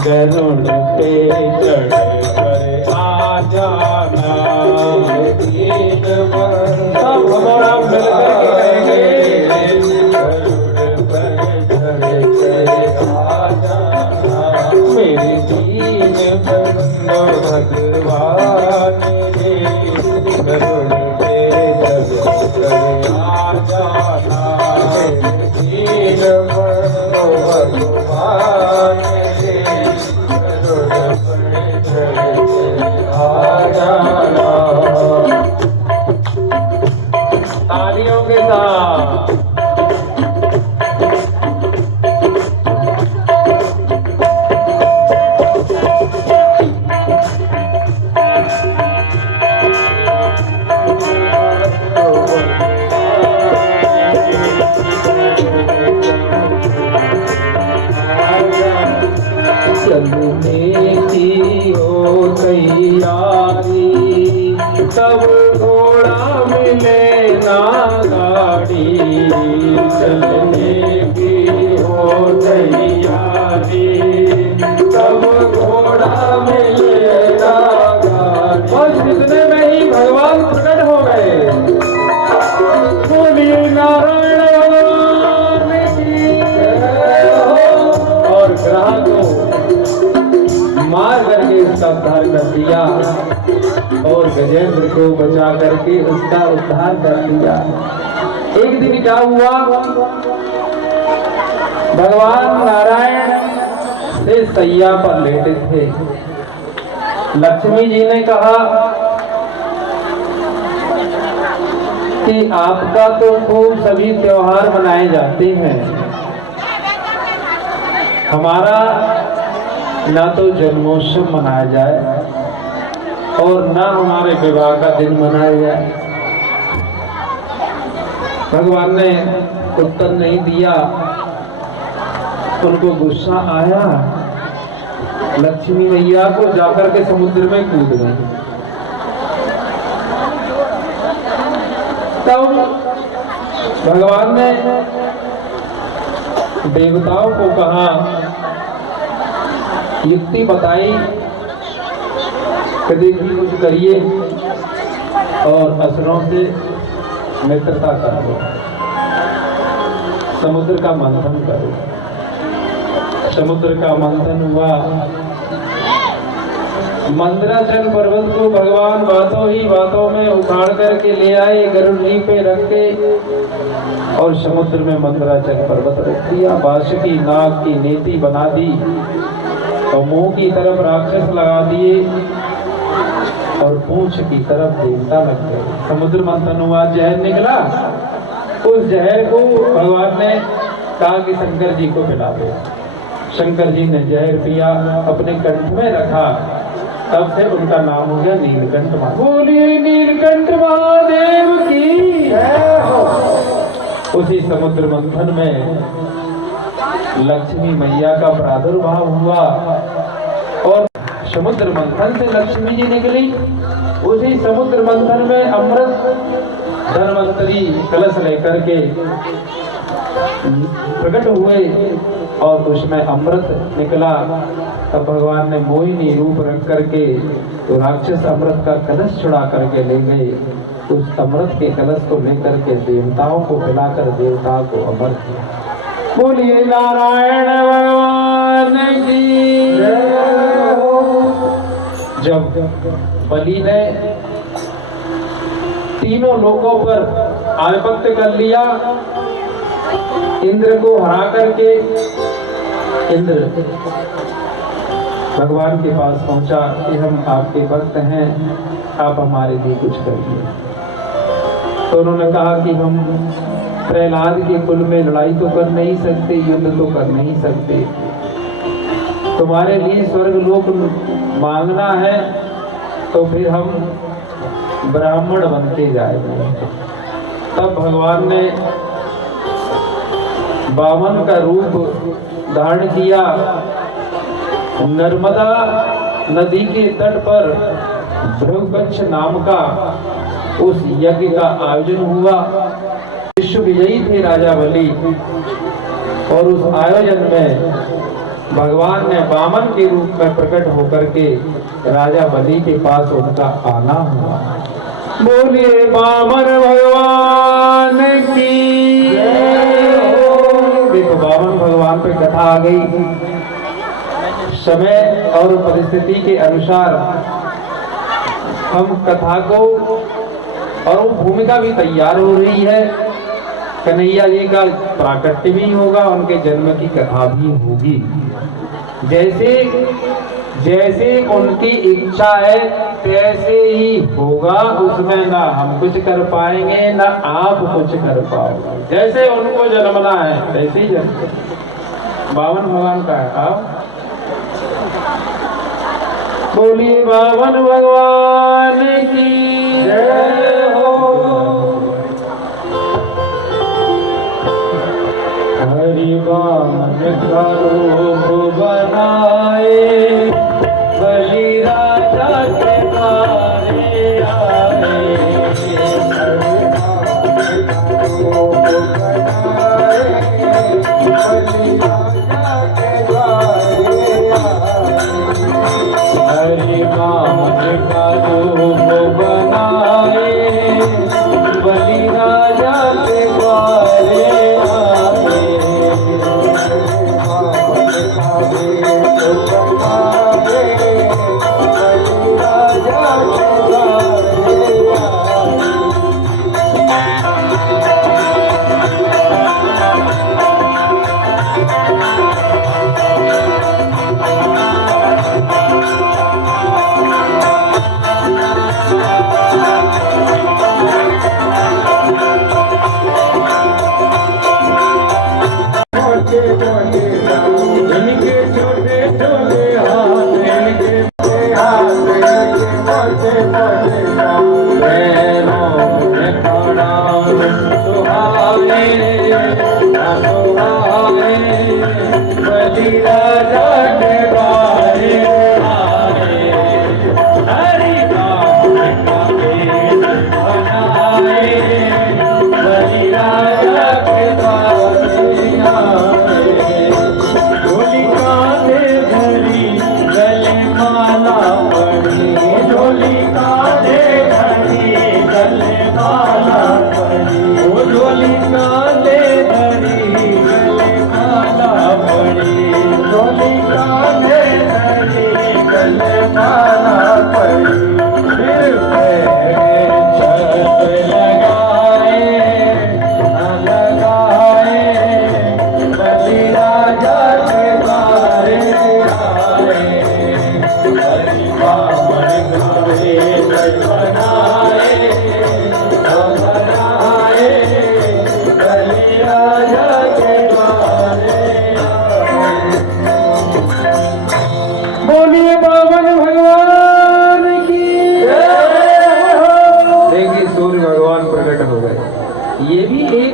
गरुड़ पे चढ़ कर आ जाना। सब हमारा मिलकर के कहेंगे गरुड़ पे चढ़ कर आ जाना। मेरे दीन बंधो भगवान जी गरुड़ पे चढ़ कर आ जाना। मेरे दीन बंधो भगवान जी गरुड़ पे चढ़ कर आ जाना। तालियों के साथ चलने की हो तैयारी, तब घोड़ा मिले ना गाड़ी। चलने की हो तैयारी, तब घोड़ा मिले ना गाड़ी। और जितने में ही भगवान प्रकट हो गए। बोलिए नारायण और ग्रह को मार करके उसका उद्धार कर दिया और गजेंद्र को बचा करके उसका उद्धार कर दिया। एक दिन क्या हुआ, भगवान नारायण से सैया पर लेटे थे। लक्ष्मी जी ने कहा कि आपका तो खूब सभी त्योहार मनाए जाते हैं, हमारा ना तो जन्मोत्सव मनाया जाए और ना हमारे विवाह का दिन मनाया जाए। भगवान ने उत्तर नहीं दिया। उनको गुस्सा आया, लक्ष्मी मैया को जाकर के समुद्र में कूद गए। तब भगवान ने देवताओं को कहा, युक्ति बताई कि देखिए कुछ करिए और असुरों से मित्रता करो, समुद्र का मंथन करो। समुद्र का मंथन हुआ। मंदराचल पर्वत को भगवान बातों ही बातों में उखाड़ करके ले आए, गरुड़ी पे रख के और समुद्र में मंदराचल पर्वत रख दिया। बांसुरी नाग की नीति बना दी और मुंह की तरफ राक्षस लगा दिए और पूंछ की तरफ देवता लग गए। समुद्र मंथन हुआ, जहर निकला। उस जहर को भगवान ने कहा कि शंकर जी को पिला दो। शंकर जी ने जहर पिया, अपने कंठ में रखा। तब से उनका नाम हो गया नीलकंठ महादेव। बोलिए नीलकंठ महादेव की जय हो। उसी समुद्र मंथन में लक्ष्मी मैया का प्रादुर्भाव हुआ और समुद्र मंथन से लक्ष्मी जी निकली। उसी समुद्र मंथन में अमृत धन्वंतरी कलश लेकर के प्रकट हुए और उसमें अमृत निकला। तब भगवान ने मोहिनी रूप रख करके तो राक्षस अमृत का कलश छुड़ा करके ले गए। उस अमृत के कलश को लेकर के देवताओं को पिलाकर देवताओं को अमर किया। बोलिए नारायण भगवान की जय हो। जब बलि ने तीनों लोकों पर आधिपत्य कर लिया, इंद्र को हरा करके इंद्र भगवान के पास पहुंचा कि हम आपके भक्त हैं, आप हमारे लिए कुछ करिए। तो उन्होंने कहा कि हम प्रहलाद के कुल में लड़ाई तो कर नहीं सकते, युद्ध तो कर नहीं सकते, तुम्हारे लिए स्वर्ग लोक मांगना है तो फिर हम ब्राह्मण बनते जाएंगे। तब भगवान ने वामन का रूप धारण किया। नर्मदा नदी के तट पर भृगुकच्छ नाम का उस यज्ञ का आयोजन हुआ। विश्व विजयी थे राजा बलि और उस आयोजन में भगवान ने वामन के रूप में प्रकट होकर के राजा बलि के पास उनका आना हुआ। बोलिए वामन भगवान की देखो वामन भगवान पे कथा आ गई। समय और परिस्थिति के अनुसार हम कथा को और वो भूमिका भी तैयार हो रही है। कन्हैया जी का प्राकट्य भी होगा, उनके जन्म की कथा भी होगी। जैसे जैसे उनकी इच्छा है तैसे ही होगा, उसमें ना हम कुछ कर पाएंगे ना आप कुछ कर पाओगे। जैसे उनको जन्मना है तैसे ही जन्म। बावन भगवान का है। आप बोलिए बावन भगवान की जय हो। हरि वामन का रूप बनाए बलि राजा के द्वारे आए। हरि वामन का रूप बनाए बलि राजा के द्वारे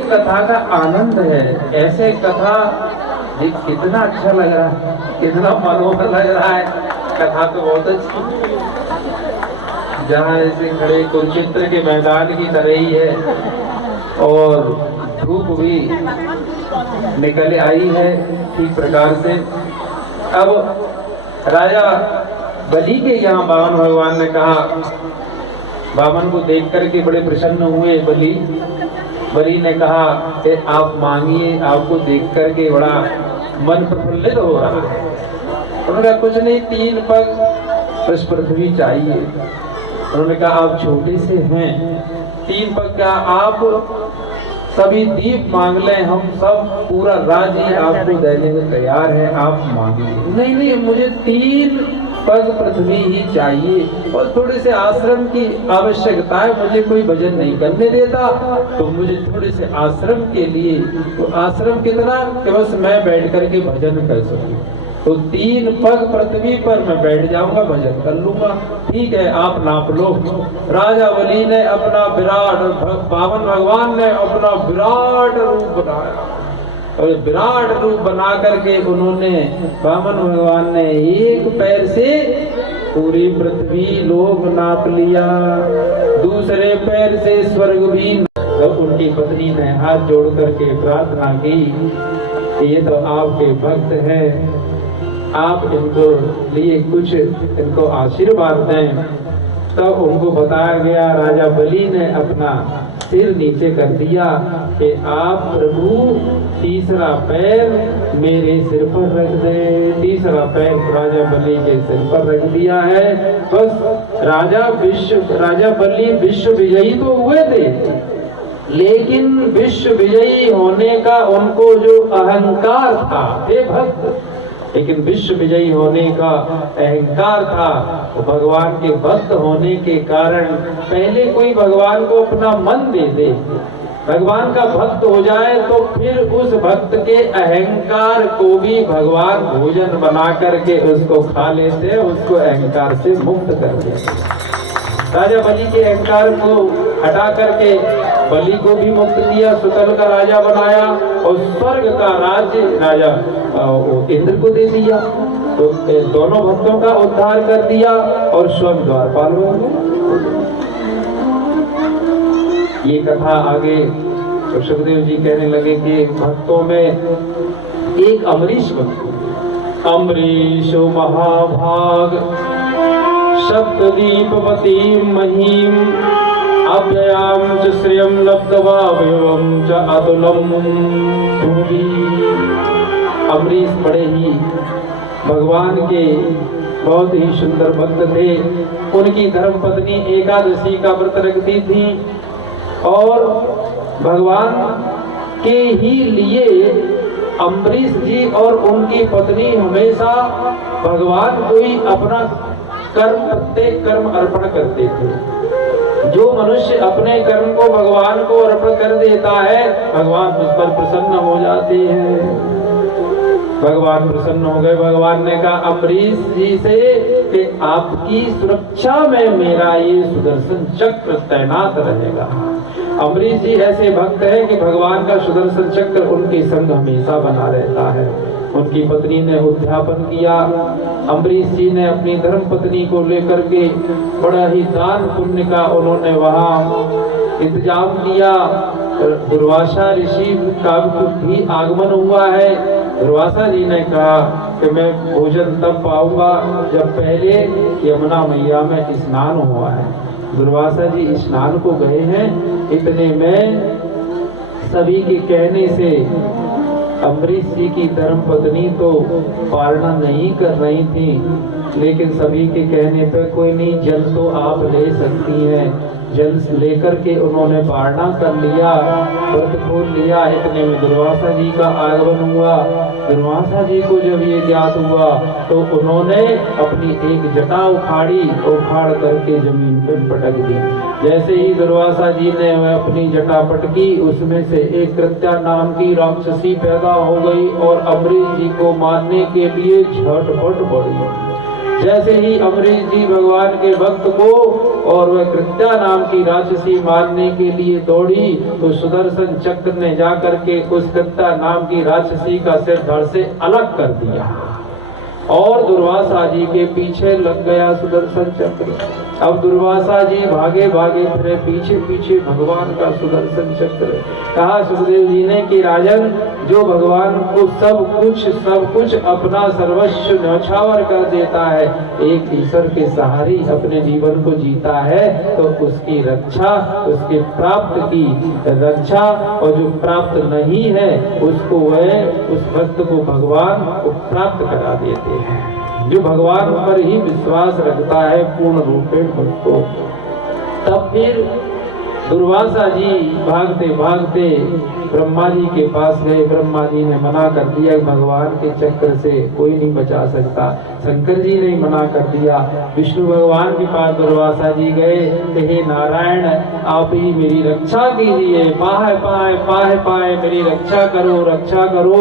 कथा का आनंद है। ऐसे कथा कितना अच्छा लग रहा है, कितना मनोहर लग रहा है। कथा तो बहुत अच्छी, जहाँ ऐसे खड़े कुरुक्षेत्र के मैदान की तरह ही है और धूप भी निकल आई है ठीक प्रकार से। अब राजा बलि के यहाँ वामन भगवान ने कहा, वामन को देख करके बड़े प्रसन्न हुए बलि ने कहा कि आप मांगिए, आपको देख करके बड़ा मन प्रफुल्लित हो रहा है। उन्होंने कहा कुछ नहीं, 3 पग बस पृथ्वी चाहिए। उन्होंने कहा आप छोटे से हैं, 3 पग क्या, आप सभी दीप मांग लें, हम सब पूरा राज्य आपको देने को तैयार है, आप मांगिए। नहीं, मुझे 3 पग पृथ्वी ही चाहिए और थोड़े से आश्रम की आवश्यकता है, मुझे कोई भजन नहीं करने देता, तो मुझे थोड़े से आश्रम के लिए, तो आश्रम कितना कि बस मैं बैठ करके भजन कर सकूं, तो 3 पग पृथ्वी पर मैं बैठ जाऊंगा, भजन कर लूंगा। ठीक है, आप नाप लो। राजा बलि ने अपना विराट, वामन भगवान ने अपना विराट रूप बनाया और विराट रूप बना करके उन्होंने, वामन भगवान ने एक पैर से पूरी पृथ्वी लोक नाप लिया, दूसरे पैर से स्वर्ग भी। तो उनकी पत्नी ने हाथ जोड़ करके प्रार्थना की, ये तो आपके भक्त हैं, आप इनको लिए कुछ इनको आशीर्वाद दें। तो उनको बताया गया, राजा बलि ने अपना सिर नीचे कर दिया कि आप प्रभु तीसरा पैर मेरे सिर पर रख दे। तीसरा पैर राजा बलि के सिर पर रख दिया है। बस राजा बलि विश्व विजयी तो हुए थे, लेकिन विश्व विजयी होने का उनको जो अहंकार था, हे भक्त, लेकिन विश्व विजयी होने का अहंकार था। तो भगवान के भक्त होने के कारण पहले कोई भगवान को अपना मन दे दे, भगवान का भक्त हो जाए, तो फिर उस भक्त के अहंकार को भी भगवान भोजन बना करके उसको खा लेते हैं, उसको अहंकार से मुक्त कर देते। राजा बलि के अहंकार को हटा करके बलि को भी मुक्त किया, सुतल का राजा बनाया और स्वर्ग का राज्य राजा इंद्र को दे दिया। तो दोनों भक्तों का उद्धार कर दिया और स्वयं द्वारपाल बन गए। ये कथा आगे तो सुखदेव जी कहने लगे कि भक्तों में एक अमरीश भक्त, अमरीशो महाभाग सप्तदीपवती महीम अव्ययाम च श्रियं लब्ध्वा विभवं च अतुलम भुवि। अमरीश बड़े ही भगवान के बहुत ही सुंदर भक्त थे। उनकी धर्मपत्नी एकादशी का व्रत रखती थी और भगवान के ही लिए अमरीश जी और उनकी पत्नी हमेशा भगवान को ही अपना प्रत्येक कर्म अर्पण करते थे। जो मनुष्य अपने कर्म को भगवान को अर्पण कर देता है, भगवान उस पर प्रसन्न हो जाते हैं। भगवान प्रसन्न हो गए। भगवान ने कहा अमरीश जी से कि आपकी सुरक्षा में मेरा ये सुदर्शन चक्र तैनात रहेगा। अमरीश जी ऐसे भक्त हैं कि भगवान का सुदर्शन चक्र उनके संग हमेशा बना रहता है। उनकी पत्नी ने उद्यापन किया। अमरीश जी ने अपनी धर्म पत्नी को लेकर के बड़ा ही दान पुण्य का उन्होंने वहाँ इंतजाम किया। दुर्वासा ऋषि का भी आगमन हुआ है। दुर्वासा जी ने कहा कि मैं भोजन तब पाऊंगा जब पहले यमुना मैया में स्नान हुआ है। दुर्वासा जी स्नान को गए हैं। इतने में सभी के कहने से अमरीश जी की धर्मपत्नी तो पालना नहीं कर रही थी, लेकिन सभी के कहने पर कोई नहीं, जल तो आप ले सकती हैं। जल लेकर के उन्होंने पालना कर लिया, व्रत खोल लिया। इतने में दुर्वासा जी का आगमन हुआ। दुर्वासा जी को जब ये ज्ञात हुआ तो उन्होंने अपनी एक जटा उखाड़ करके जमीन पे पटक दी। जैसे ही दुर्वासा जी ने अपनी जटा पटकी, उसमें से एक कृत्या नाम की राक्षसी पैदा हो गई और अमरीश जी को मारने के लिए झटपट बढ़ी। जैसे ही अमरीश जी भगवान के भक्त को और वह कृत्या नाम की राक्षसी मारने के लिए दौड़ी, तो सुदर्शन चक्र ने जाकर के उस कृत्या नाम की राक्षसी का सिर धड़ से अलग कर दिया और दुर्वासा जी के पीछे लग गया सुदर्शन चक्र। अब दुर्वासा जी भागे भागे फिरे पीछे पीछे भगवान का सुदर्शन चक्र। कहा सुखदेव जी ने कि राजन, जो भगवान को सब कुछ अपना सर्वस्व न्यौछावर कर देता है, एक ईश्वर के सहारे अपने जीवन को जीता है, तो उसकी रक्षा, उसके प्राप्त की रक्षा, और जो प्राप्त नहीं है उसको वह उस भक्त को भगवान को प्राप्त करा देते हैं। जो भगवान पर ही विश्वास रखता है पूर्ण रूप में उसको। तब फिर दुर्वासा जी भागते भागते ब्रह्मा जी के पास गए। ब्रह्मा जी ने मना कर दिया, भगवान के चक्र से कोई नहीं बचा सकता। शंकर जी ने मना कर दिया। विष्णु भगवान के पास दुर्वासा जी गए, हे नारायण, आप ही मेरी रक्षा कीजिए, पाए पाए पाए पाए मेरी रक्षा करो, रक्षा करो।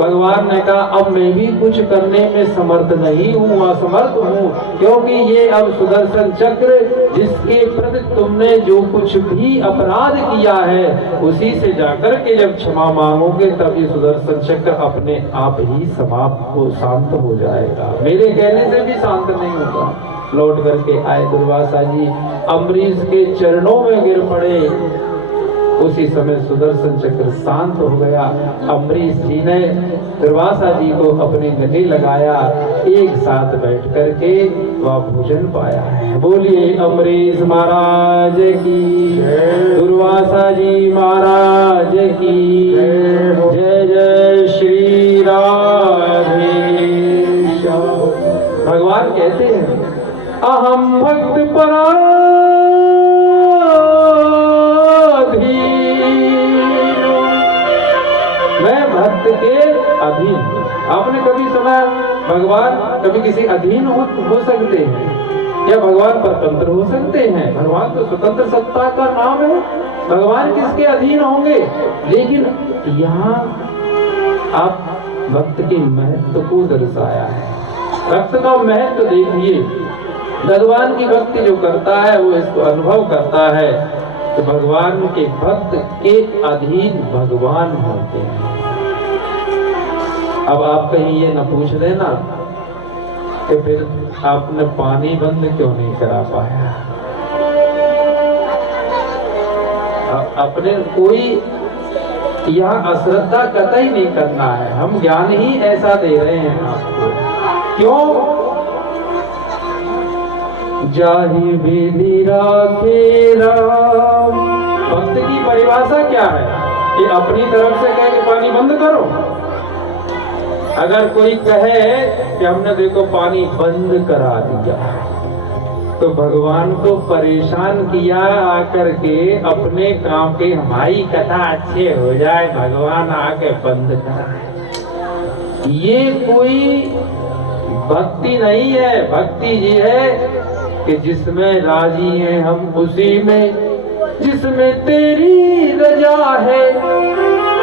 भगवान ने कहा अब मैं भी कुछ करने में समर्थ नहीं हूँ, असमर्थ हूँ, क्योंकि ये अब सुदर्शन चक्र जिसके प्रति तुमने जो कुछ भी अपराध किया है, उसी से जाकर के जब क्षमा मांगोगे तब ये सुदर्शन चक्र अपने आप ही समाप्त हो, शांत हो जाएगा। मेरे कहने से भी शांत नहीं होगा। लौट करके आए दुर्वासा जी, अम्बरीश के चरणों में गिर पड़े उसी समय सुदर्शन चक्र शांत हो गया। अम्बरीश जी ने दुर्वासा जी को अपने गले लगाया, एक साथ बैठ करके वह भोजन पाया है। बोलिए अम्बरीश महाराज की, दुर्वासा जी महाराज की जय। जय श्री राधे। भगवान कहते हैं अहम भक्त पराधीन, मैं भक्त के अधीन। आपने कभी सुना भगवान कभी किसी अधीन हो सकते हैं या भगवान परतंत्र हो सकते हैं? भगवान तो स्वतंत्र सत्ता का नाम है, भगवान किसके अधीन होंगे? लेकिन यहाँ आप भक्त के महत्व को दर्शाया है। भक्त का महत्व देखिए, भगवान की भक्ति जो करता है वो इसको अनुभव करता है कि भगवान के भक्त के अधीन भगवान होते हैं। अब आप कहीं ये न पूछ देना कि फिर आपने पानी बंद क्यों नहीं करा पाया। अपने कोई यहाँ अश्रद्धा कतई नहीं करना है, हम ज्ञान ही ऐसा दे रहे हैं आपको। क्यों? जाहि विधि राखे राम। भक्त की परिभाषा क्या है? ये अपनी तरफ से कहे कि पानी बंद करो। अगर कोई कहे कि हमने देखो पानी बंद करा दिया, तो भगवान को परेशान किया आकर के अपने काम के, हमारी कथा अच्छे हो जाए, भगवान आके बंद कराए। ये कोई भक्ति नहीं है। भक्ति ये है कि जिसमें राजी हैं हम उसी में, जिसमें तेरी रजा है।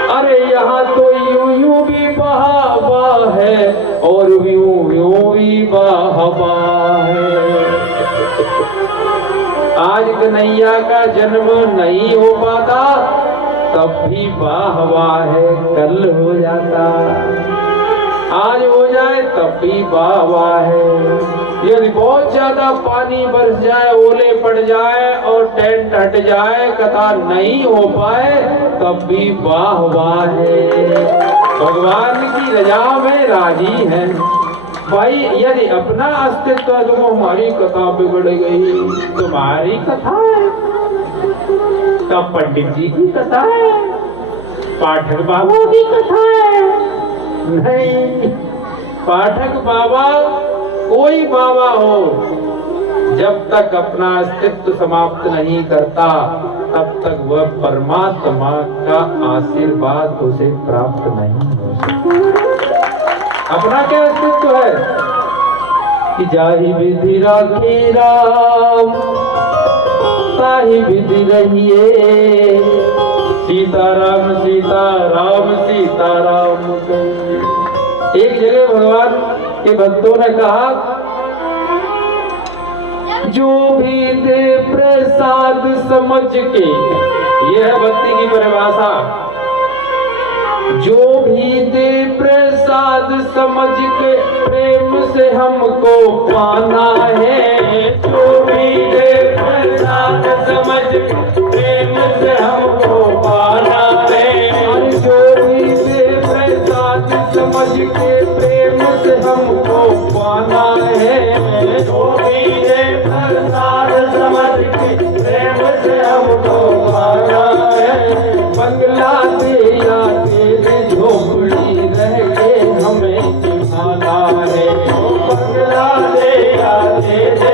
अरे यहाँ तो यूं यूं भी बहावा है और यूं यूं भी बहावा है। आज कन्हैया का जन्म नहीं हो पाता तब भी वाह है, कल हो जाता। आज हो जाए तब भी वाह है। यदि बहुत ज्यादा पानी बरस जाए, ओले पड़ जाए और टेंट हट जाए, कथा नहीं हो पाए तब भी वाह है। भगवान की रजा में राजी है। भाई यदि अपना अस्तित्व है तो हमारी कथा बिगड़ गई, तुम्हारी कथा है, तब पंडित जी की कथा है, पाठक बाबा की कथा है। नहीं, पाठक बाबा कोई बाबा हो, जब तक अपना अस्तित्व समाप्त नहीं करता तब तक वह परमात्मा का आशीर्वाद उसे प्राप्त नहीं हो सकता। अपना क्या अस्तित्व है कि जाहि विधि राखे राम, ताहि विधि रहिए, सीताराम सीताराम सीताराम। एक जगह भगवान के भक्तों ने कहा, जो भी दे प्रसाद समझ के, यह है भक्ति की परिभाषा, जो भी दे प्रसाद समझ के प्रेम से हमको पाना है। जो भी दे प्रसाद समझ के प्रेम से हमको पाना है। जो भी दे प्रसाद समझ के प्रेम से हमको पाना है। जो भी दे प्रसाद समझ के प्रेम से हमको पाना है। बंगला दे या झोपड़ी रह के हमें निभाना है। बंगला दे या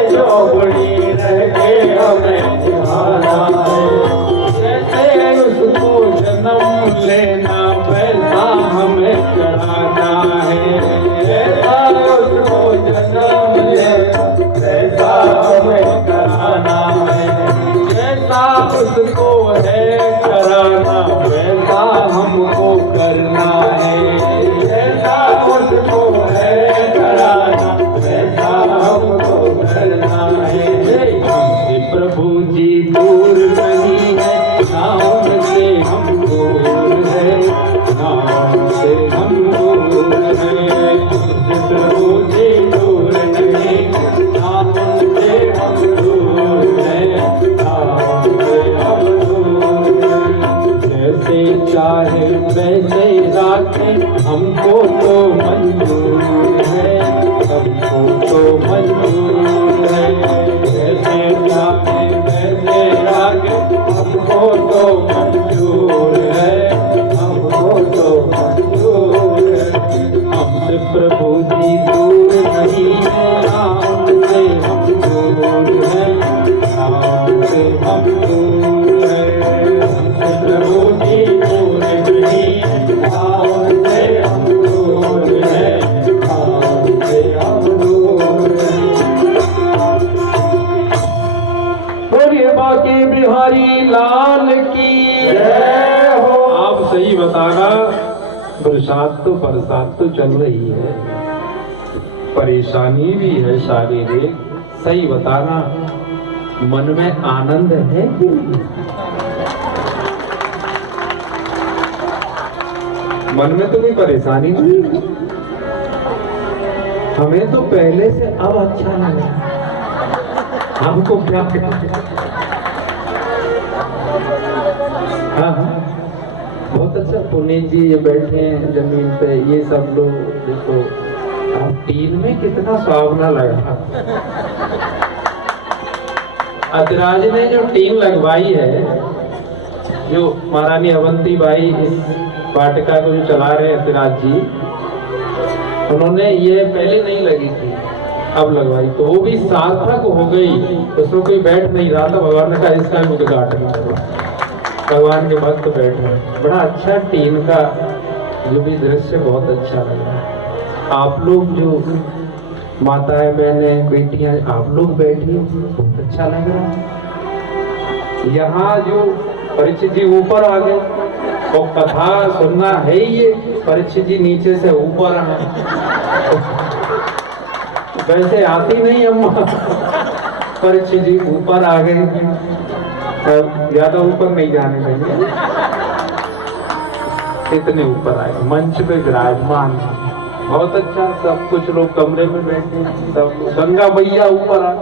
झोपड़ी रह के हमें निभाना है। जैसे उसको जन्म लेना वैसा हमें कराना है। जैसा उसको जन्म तो मंजूर है। कैसे जागे कैसे आगे हमको तो मंजूर है, हमको तो मंजूर है। हमसे प्रभु जी दूर नहीं है, नाम से हम दूर है, नाम से हम दूर है। हमसे प्रभु जी दूर नहीं है, नाम से हम दूर है, नाम से हम दूर है। बोलिए बाकी बिहारी लाल की जय हो। आप सही बताना, बरसात तो चल रही है, परेशानी भी है शारीरिक। सही बताना, मन में आनंद है कि नहीं? मन में तो कोई परेशानी नहीं। हमें तो पहले से अब अच्छा लगा। हमको क्या हाँ हाँ बहुत अच्छा। पुनीत जी ये बैठे हैं जमीन पे, ये सब लोग देखो अब टीन में कितना सुहावना लगा। अतराज ने जो टीन लगवाई है, जो महारानी अवंती बाई इस वाटिका को जो चला रहे हैं अतराज जी, उन्होंने ये पहले नहीं लगी थी, अब लगवाई, तो वो भी सार्थक हो गई। उसमें कोई बैठ नहीं रहा था, भगवान ने कहा इसका उद्घाटन करो। भगवान के भक्त बैठे, बड़ा अच्छा टीन का जो भी दृश्य बहुत अच्छा लग रहा है। आप लोग जो माताएं बहनें बेटियां आप लोग बैठी, बहुत अच्छा लग रहा है। यहाँ जो परीक्षित जी ऊपर आ गए, और कथा सुनना है ही ये, परीक्षित जी नीचे से ऊपर आए। वैसे आती नहीं अम्मा, परीक्षित जी ऊपर आ गए, ज्यादा ऊपर नहीं जाने देंगे, इतने ऊपर आए, मंच पे विराजमान। बहुत अच्छा, सब कुछ लोग कमरे में बैठे, सब गंगा मैया ऊपर आ।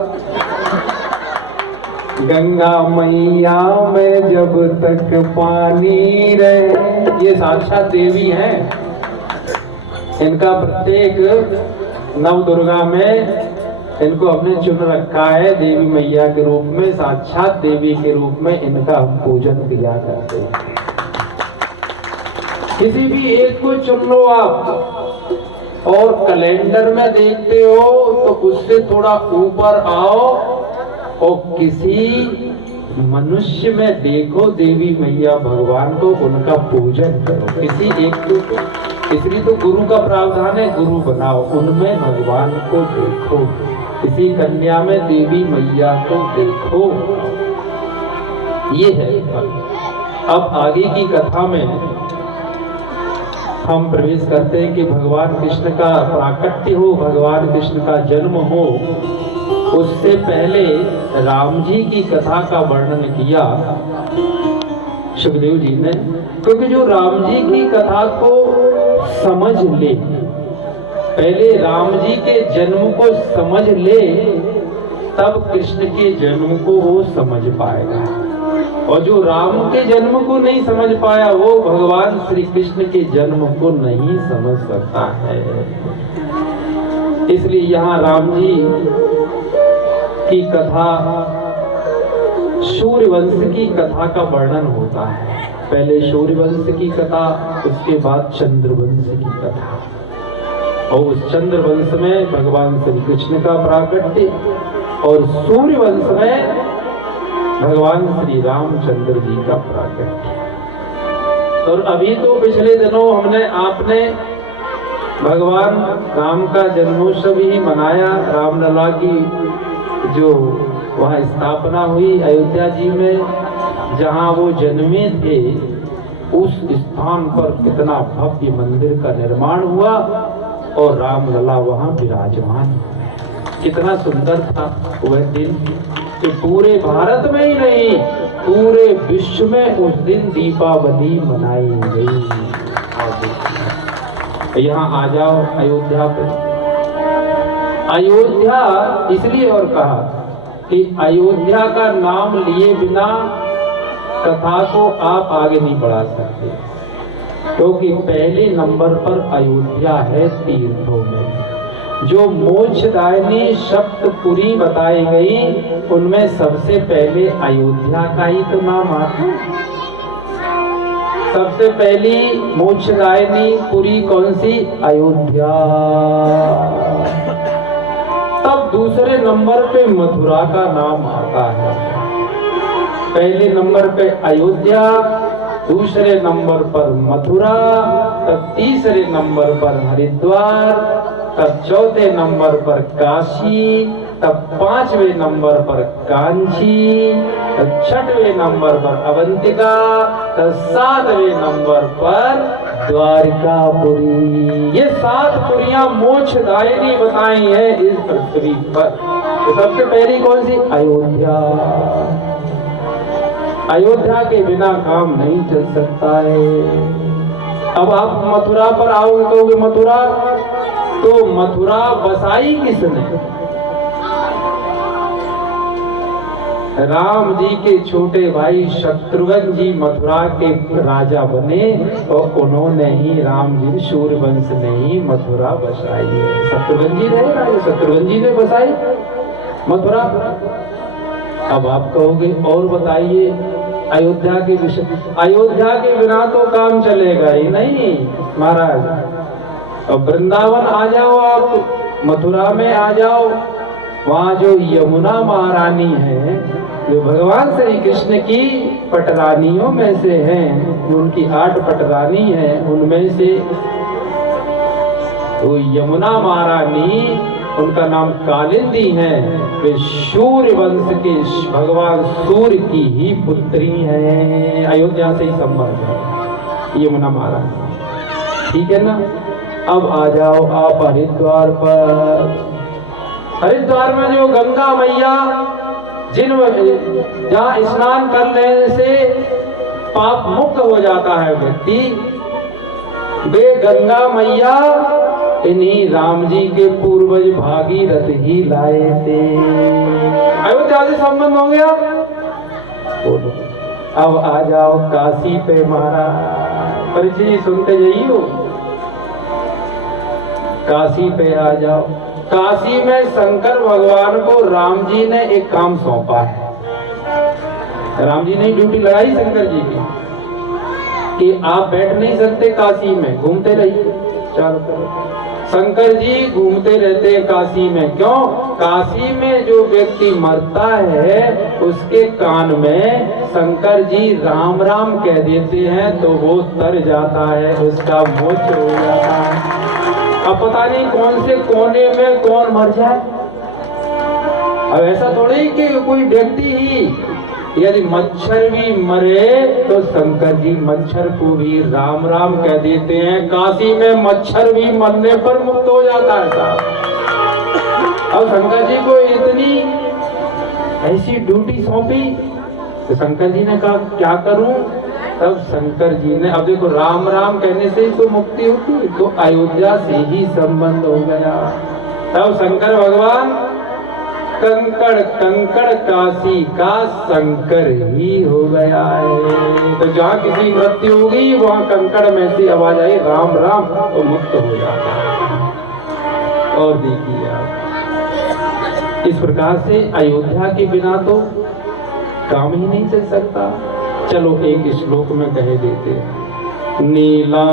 गंगा मैया में जब तक पानी रहे, ये साक्षात देवी हैं। इनका प्रत्येक नव दुर्गा में इनको हमने चुन रखा है देवी मैया के रूप में, साक्षात देवी के रूप में इनका हम पूजन किया करते हैं। किसी भी एक को चुन लो आप, और कैलेंडर में देखते हो तो उससे थोड़ा ऊपर आओ, और किसी मनुष्य में देखो देवी मैया भगवान को, उनका पूजन करो। किसी एक को, इसलिए तो गुरु का प्रावधान है, गुरु बनाओ, उनमें भगवान को देखो। किसी कन्या में देवी मैया को देखो, ये है फल। अब आगे की कथा में हम प्रवेश करते हैं कि भगवान कृष्ण का प्राकट्य हो, भगवान कृष्ण का जन्म हो। उससे पहले राम जी की कथा का वर्णन किया सुखदेव जी ने, क्योंकि जो राम जी की कथा को समझ ले, पहले राम जी के जन्म को समझ ले, तब कृष्ण के जन्म को वो समझ पाएगा। और जो राम के जन्म को नहीं समझ पाया, वो भगवान श्री कृष्ण के जन्म को नहीं समझ सकता है। इसलिए यहाँ राम जी की कथा, सूर्यवंश की कथा का वर्णन होता है। पहले सूर्यवंश की कथा, उसके बाद चंद्रवंश की कथा, और उस चंद्रवंश में भगवान श्री कृष्ण का प्राकट्य, और सूर्यवंश में भगवान श्री रामचंद्र जी का प्राकट्य। और अभी तो पिछले दिनों आपने भगवान राम का जन्मोत्सव ही मनाया। रामलला की जो वहाँ स्थापना हुई अयोध्या जी में, जहाँ वो जन्मे थे, उस स्थान पर कितना भव्य मंदिर का निर्माण हुआ, और रामलला वहाँ विराजमान। कितना सुंदर था वह दिन, कि पूरे भारत में ही नहीं, पूरे विश्व में उस दिन दीपावली मनाई गई। यहाँ आ जाओ अयोध्या पे। अयोध्या इसलिए और कहा कि अयोध्या का नाम लिए बिना कथा को आप आगे नहीं बढ़ा सकते, क्योंकि पहले नंबर पर अयोध्या है तीर्थों में। जो मोक्षदायिनी सप्तपुरी बताई गई उनमें सबसे पहले अयोध्या का ही तो नाम आता है। सबसे पहली मोक्षदायिनी पुरी कौन सी? अयोध्या। तब दूसरे नंबर पे मथुरा का नाम आता है। पहले नंबर पे अयोध्या, दूसरे नंबर पर मथुरा, तब तीसरे नंबर पर हरिद्वार, तब चौथे नंबर पर काशी, तब पांचवें नंबर पर कांची, तब छठवें नंबर पर अवंतिका, तब सातवें नंबर पर द्वारिकापुरी। ये 7 पुरियां मोक्षदायिनी बताई है इस पृथ्वी पर। तो सबसे पहली कौन सी? अयोध्या। अयोध्या के बिना काम नहीं चल सकता है। अब आप मथुरा पर आओगे, कहोगे मथुरा, तो मथुरा बसाई किसने? राम जी के छोटे भाई शत्रुघ्न जी मथुरा के राजा बने और उन्होंने ही, राम जी सूर्यवंश ने ही मथुरा बसाई है। शत्रुघ्न जी रहे राजा, शत्रुघ्न जी ने बसाई मथुरा। अब आप कहोगे और बताइए अयोध्या के विषय। अयोध्या के बिना तो काम चलेगा ही नहीं महाराज। अब वृंदावन आ जाओ, आप मथुरा में आ जाओ, वहां जो यमुना महारानी है, जो भगवान श्री कृष्ण की पटरानियों में से हैं, उनकी 8 पटरानी हैं, उनमें से वो यमुना महारानी, उनका नाम कालिंदी है। वे सूर्य वंश के भगवान सूर्य की ही पुत्री हैं। अयोध्या से ही संबंध है यमुना महारानी, ठीक है ना। अब आ जाओ आप हरिद्वार पर। हरिद्वार में जो गंगा मैया, जहाँ स्नान करने से पाप मुक्त हो जाता है व्यक्ति, वे गंगा मैया इन्हीं राम जी के पूर्वज भागीरथ ही लाए थे। अयोध्या से संबंध हो गया। बोलो अब आ जाओ काशी पे महाराज। परिचय सुनते जाइए, काशी पे आ जाओ। काशी में शंकर भगवान को राम जी ने एक काम सौंपा है। राम जी ने ड्यूटी लगाई शंकर जी की कि आप बैठ नहीं सकते काशी में, घूमते रहिए चारों तरफ। शंकर जी घूमते रहते हैं काशी में। क्यों? काशी में जो व्यक्ति मरता है उसके कान में शंकर जी राम राम कह देते हैं तो वो तर जाता है, उसका मोक्ष हो जाता है। अब पता नहीं कौन से कोने में कौन मर जाए। अब ऐसा थोड़ी कि कोई व्यक्ति ही, यदि मच्छर भी मरे तो शंकर जी मच्छर को भी राम राम कह देते हैं। काशी में मच्छर भी मरने पर मुक्त हो जाता है साहब। अब शंकर जी को इतनी ऐसी ड्यूटी सौंपी तो शंकर जी ने कहा क्या करूं? तब शंकर जी ने, अब देखो राम राम कहने से ही तो मुक्ति होती, तो अयोध्या से ही संबंध हो गया। तब शंकर भगवान कंकड़ कंकड़ काशी का शंकर ही हो गया है। तो जहाँ किसी मृत्यु होगी वहाँ कंकड़ में से आवाज आई राम राम तो मुक्त हो जाता है। और देखिए आप, इस प्रकार से अयोध्या के बिना तो काम ही नहीं चल सकता। चलो एक श्लोक में कह देते, नीलांबुज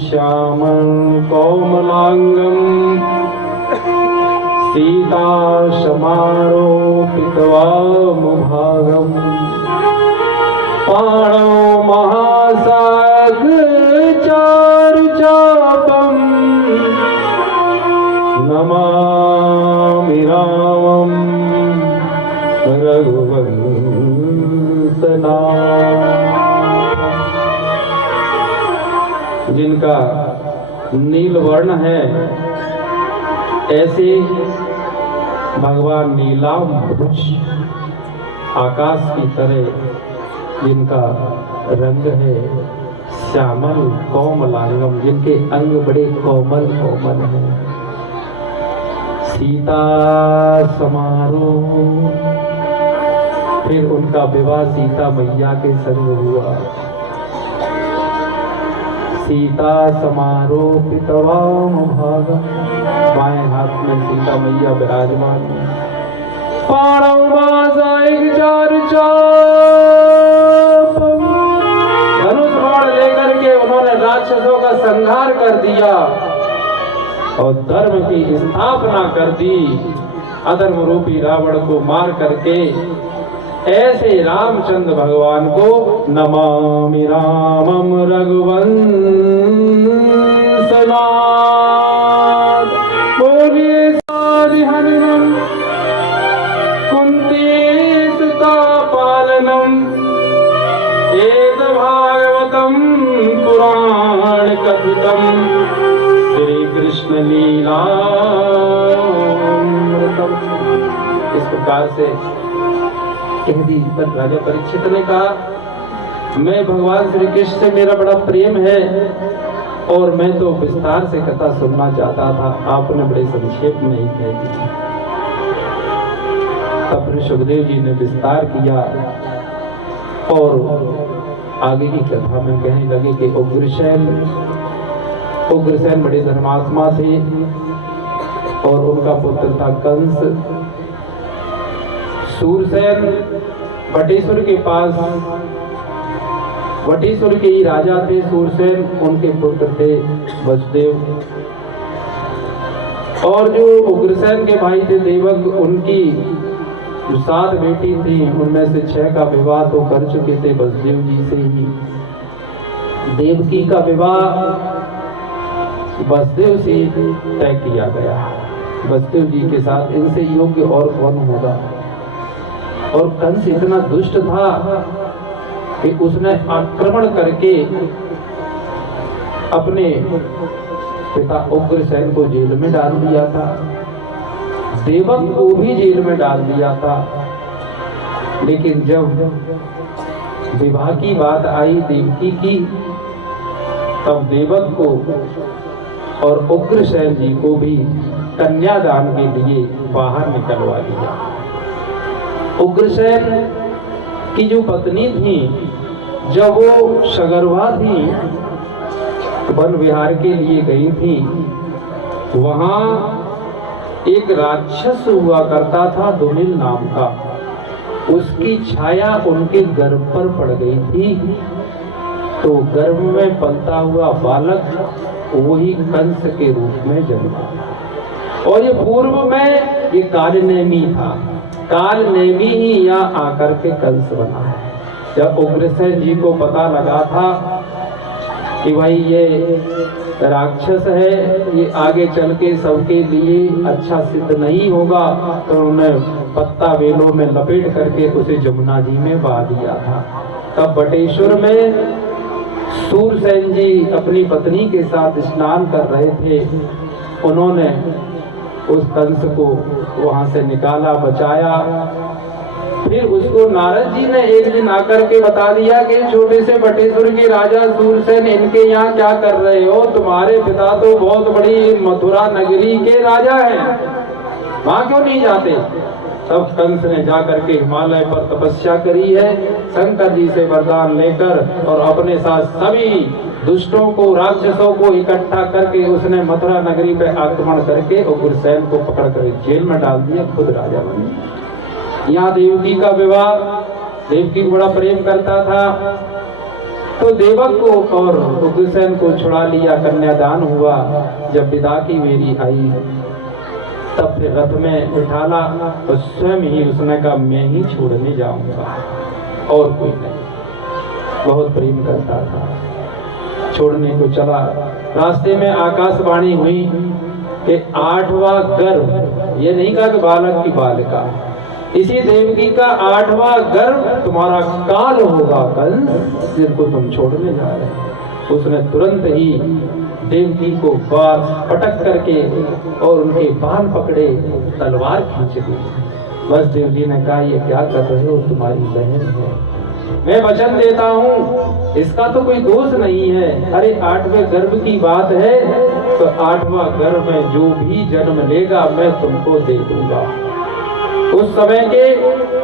श्यामं कोमलांगं सीता समारोपितवामुभागं पाणौ महासाग चारुचापं नमामि रामं रघुवंशना। जिनका नील वर्ण है ऐसे भगवान नीलांबुज आकाश की तरह जिनका रंग है, श्यामल कोमलांगम जिनके अंग बड़े कोमल कोमल हैं, सीता समारोह, फिर उनका विवाह सीता मैया के संग हुआ। सीता समारोपितवाम भागम, बाएं हाथ में सीता मैया विराजमान है। धनुष बाण लेकर के उन्होंने राक्षसों का संहार कर दिया और धर्म की स्थापना कर दी। अधर्म रूपी रावण को मार करके ऐसे रामचंद्र भगवान को नमामि रामम रघुवंशनाथ, बोलिए साधि हनुमान कुंती सुता पालनम, एत भागवतम पुराण कथितम श्री कृष्ण लीलामृतम। इस प्रकार से कह दी। पर राजा परीक्षित ने कहा, मैं भगवान श्री कृष्ण से मेरा बड़ा प्रेम है और मैं तो विस्तार से कथा सुनना चाहता था, आपने बड़े संक्षेप में ही कह दी। तब फिर सुखदेव जी ने विस्तार किया और आगे की कथा में कहने लगे कि उग्रसेन बड़े धर्मात्मा थे और उनका पुत्र था कंस। सूरसेन वटेश्वर के पास, वटेश्वर के ही राजा थे सूरसेन, उनके पुत्र थे वसुदेव। और जो उग्रसेन के भाई थे देवक, उनकी 7 बेटी थी, उनमें से 6 का विवाह तो कर चुके थे वसुदेव जी से ही। देवकी का विवाह वसुदेव से तय किया गया। वसुदेव जी के साथ इनसे योग्य और कौन होगा। और कंस इतना दुष्ट था कि उसने आक्रमण करके अपने पिता उग्रसेन को जेल में डाल दिया था, देवक को भी जेल में डाल दिया था। लेकिन जब विवाह की बात आई देवकी की, तब देवक को और उग्रसेन जी को भी कन्यादान के लिए बाहर निकलवा दिया। उग्रसेन की जो पत्नी थी, जब वो सगर्भा थी, वन विहार के लिए गई थी, वहां एक राक्षस हुआ करता था दुमिल नाम का। उसकी छाया उनके गर्भ पर पड़ गई थी, तो गर्भ में पलता हुआ बालक वही कंस के रूप में जन्मा। और ये पूर्व में ये कालनेमी था, कालनेमी ही यहाँ आकर के कंस बना है। जब उग्रसेन जी को पता लगा था कि भाई ये राक्षस है, ये आगे चल के सबके लिए अच्छा सिद्ध नहीं होगा, तो उन्होंने पत्ता वेलों में लपेट करके उसे जमुना जी में बहा दिया था। तब बटेश्वर में सूरसेन जी अपनी पत्नी के साथ स्नान कर रहे थे, उन्होंने उस कंस को वहां से निकाला, बचाया। फिर उसको नारद जी ने एक दिन आकर के बता दिया कि छोटे से बटेश्वर के राजा सूरसेन इनके यहाँ क्या कर रहे हो, तुम्हारे पिता तो बहुत बड़ी मथुरा नगरी के राजा हैं, वहां क्यों नहीं जाते। तब कंस ने जाकर के हिमालय पर तपस्या करी है, शंकर जी से वरदान लेकर, और अपने साथ सभी दुष्टों को, राक्षसों को इकट्ठा करके उसने मथुरा नगरी पे आक्रमण करके उग्रसेन को पकड़ कर जेल में डाल दिया, खुद राजा बने। यहाँ देवकी का विवाह, देवकी बड़ा प्रेम करता था, तो देवक को और उग्रसेन को छुड़ा लिया, कन्यादान हुआ। जब विदा की मेरी आई, तब फिर रथ में बिठाला तो स्वयं ही उसने कहा मैं ही छोड़ने जाऊंगा और कोई नहीं। बहुत प्रेम करता था, छोड़ने को चला। रास्ते में आकाशवाणी हुई कि 8वां गर्भ, ये नहीं कहा कि बालक की बालिका, इसी देवकी का 8वां गर्भ तुम्हारा काल होगा कंस, जिनको तुम छोड़ने जा रहे हो। उसने तुरंत ही देवकी को बार पटक करके और उनके बाल पकड़े, तलवार खींच दी। वसुदेव जी ने कहा ये क्या कर रहे हो, तुम्हारी बहन है, मैं वचन देता हूँ इसका तो कोई दोष नहीं है। अरे 8वें गर्भ की बात है, तो 8वां गर्भ में जो भी जन्म लेगा मैं तुमको दे दूंगा। उस समय के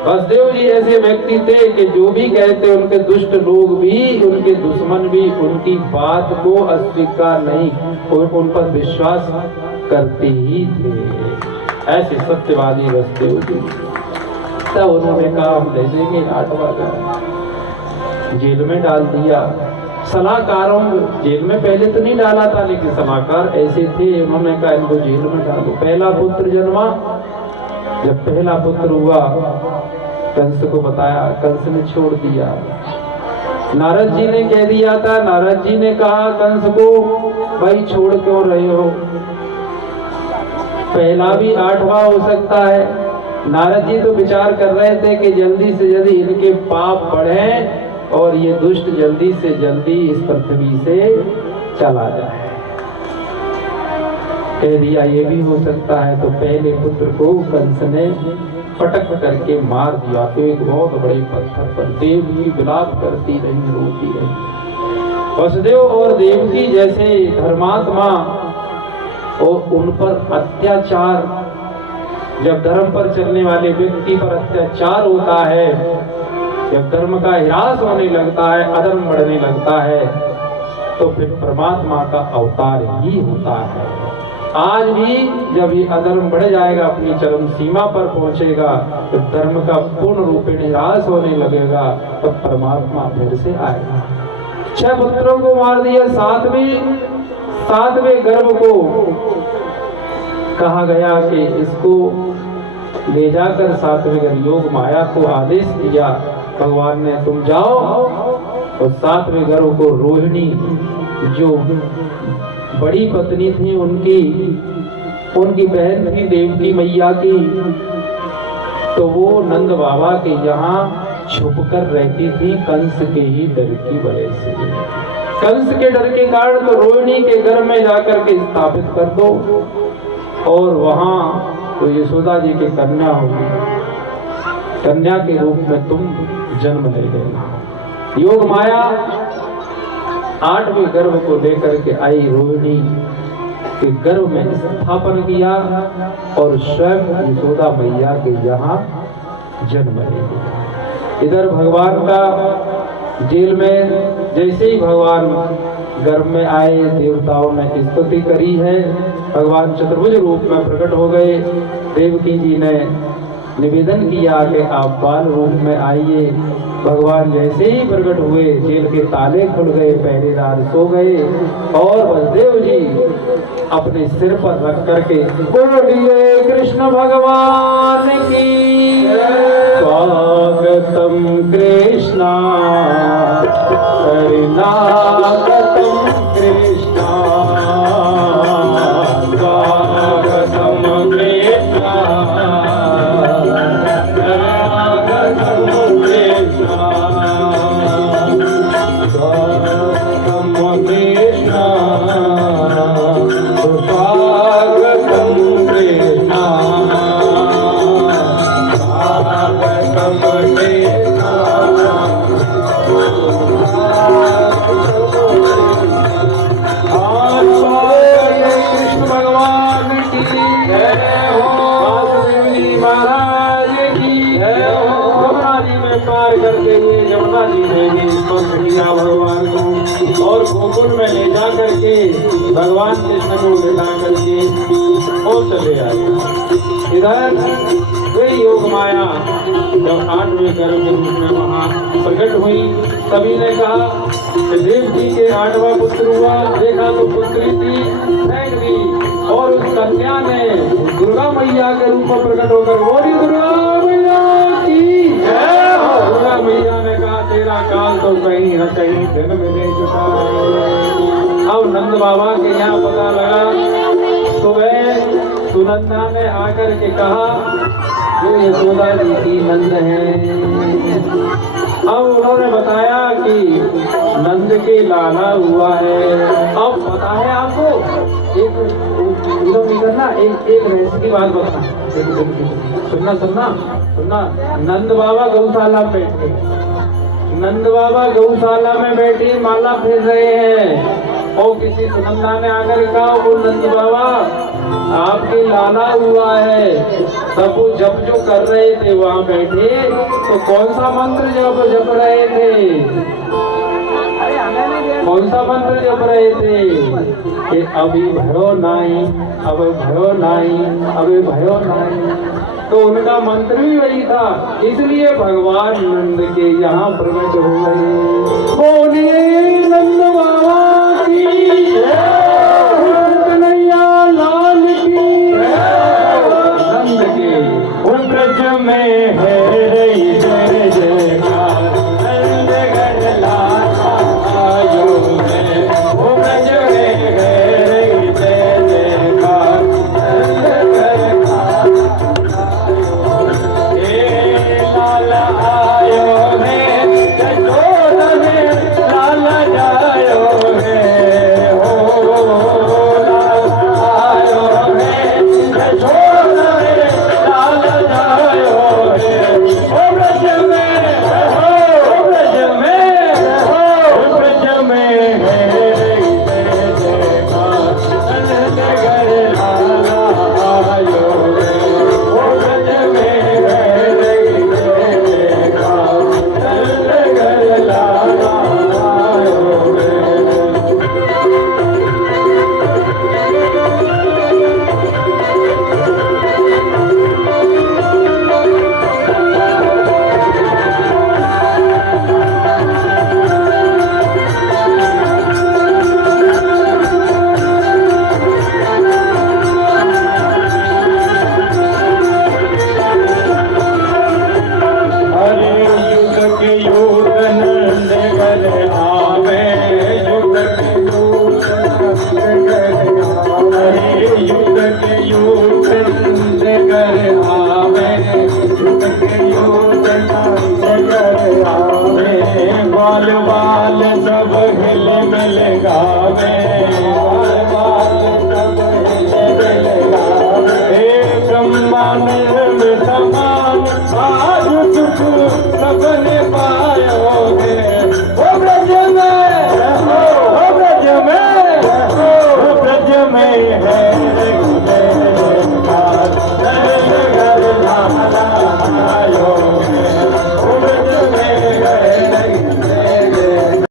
वसुदेव जी ऐसे व्यक्ति थे कि जो भी कहते उनके दुष्ट लोग भी, उनके दुश्मन भी उनकी बात को अस्वीकार नहीं और उन पर विश्वास करते ही थे। ऐसे सत्यवादी वसुदेव जी। तब उन्होंने कहा हम ले देंगे 8वां घर। जेल में डाल दिया। सलाहकारों जेल में पहले तो नहीं डाला था, लेकिन सलाहकार ऐसे थे, उन्होंने कहा इनको जेल में डालो। पहला पुत्र जन्मा। जब पहला पुत्र हुआ कंस को बताया, कंस ने छोड़ दिया। नारद जी ने कह दिया था, नारद जी ने कहा कंस को भाई छोड़ क्यों रहे हो, पहला भी 8वां हो सकता है। नारद जी तो विचार कर रहे थे कि जल्दी से जल्दी इनके पाप बढ़े और ये दुष्ट जल्दी से जल्दी इस पृथ्वी से चला जाए। कह दिया ये भी हो सकता है। तो पहले पुत्र को कंस ने पटक करके मार दिया। एक बहुत बड़े पत्थर पर। देवकी विलाप करती रही, रोती रही। वसुदेव और देवकी जैसे धर्मात्मा और उन पर अत्याचार, जब धर्म पर चलने वाले व्यक्ति पर अत्याचार होता है, जब धर्म का ह्रास होने लगता है, अधर्म बढ़ने लगता है, तो फिर परमात्मा का अवतार ही होता है। आज भी जब ये अधर्म बढ़ जाएगा, अपनी चरम सीमा पर पहुंचेगा, तो धर्म का पूर्ण रूप ह्रास होने लगेगा, तब परमात्मा फिर से आएगा। 6 पुत्रों को मार दिया। 7वें गर्भ को कहा गया कि इसको ले जाकर 7वें गर्भ, योग माया को आदेश दिया भगवान ने, तुम जाओ और 7वें गर्भ को रोहिणी जो बड़ी पत्नी थी उनकी बहन थी देवकी मैया की, तो वो नंद बाबा के यहाँ छुप कर रहती थी कंस के ही डर की वजह से। कंस के डर के कारण तो रोहिणी के घर में जाकर के स्थापित कर दो और वहां तो यशोदा जी की कन्या होगी, कन्या के रूप में तुम जन्म ले लेना। योग माया 8वें गर्भ को लेकर के आई, रोहिणी के गर्भ में स्थापन किया और स्वयं यशोदा मैया के यहाँ जन्म ले लिया। इधर भगवान का जेल में जैसे ही भगवान गर्भ में आए, देवताओं ने स्तुति करी है, भगवान चतुर्भुज रूप में प्रकट हो गए। देवकी जी ने निवेदन किया कि आप बाल रूप में आइए। भगवान जैसे ही प्रकट हुए, जेल के ताले खुल गए, पहरेदार सो गए और वसुदेव जी अपने सिर पर रख करके बोलिए कृष्ण भगवान की स्वागतम कृष्णा शरणागतम कृष्णा स्वागतम कृष्णा भगवान को और गोकुल में ले जा करके भगवान कृष्ण को बिठा करके और चले आए। इधर फिर योग माया जब 8वें गर्भ के रूप में वहां प्रकट हुई, सभी ने कहा कि देव जी के 8वां पुत्र हुआ। देखा तो पुत्री थी, फेंक दी और उस कन्या ने दुर्गा मैया के रूप में प्रकट होकर बोली दुर्गा मैया की जय हो। दुर्गा मैया ने कहा तेरा काल तो कहीं न कहीं दिन में ले चुका है। अब नंद बाबा के यहाँ पता लगा। सुबह सुनंदा ने आकर के कहा ये यशोदा जी की नंद है। अब उन्होंने बताया कि नंद के लाला हुआ है। अब पता है आपको एक करना एक रहस्य की बात बता, सुनना। नंद बाबा गौशाला में बैठे, नंद बाबा गौशाला में बैठे माला फेर रहे हैं वो किसी सुनंदा ने आकर कहा, वो नंद बाबा आपके लाला हुआ है। तब वो जप जो कर रहे थे वहां बैठे, तो कौन सा मंत्र जप रहे थे? कौन सा मंत्र जप रहे थे कि अभी भयो नाई, अब भयो नाई, अभी भयो नाई। तो उनका मंत्र भी वही था, इसलिए भगवान नंद के यहाँ प्रकट हो गए। बोलिए नंद बाबा की कन्हैया लाल की। नंद के ब्रज में है जय जयकार, नंद गण लाला आयो है। वो ब्रज में है जय जयकार, नंद गण लाला आयो है। यशोदा में लाला जायो है। हो लाला आयो है, यशोदा में लाला जायो है। ओ ब्रज में हो, ब्रज में हो, ब्रज में है जय जयकार, नंद गण लाला आयो है। ओ ब्रज में है जय जयकार, नंद गण लाला आयो है। हरे युग के युग नंद घर आवे, युग के युग नंद घर आवे। हरे युग के युग नंद घर आवे, युग के युग नंद घर आवे। बाल बाल सब हिल मिल गावे, बाल बाल सब हिल मिल गावे। ब्रह्मानंद समान आज सुख सबने पायो है।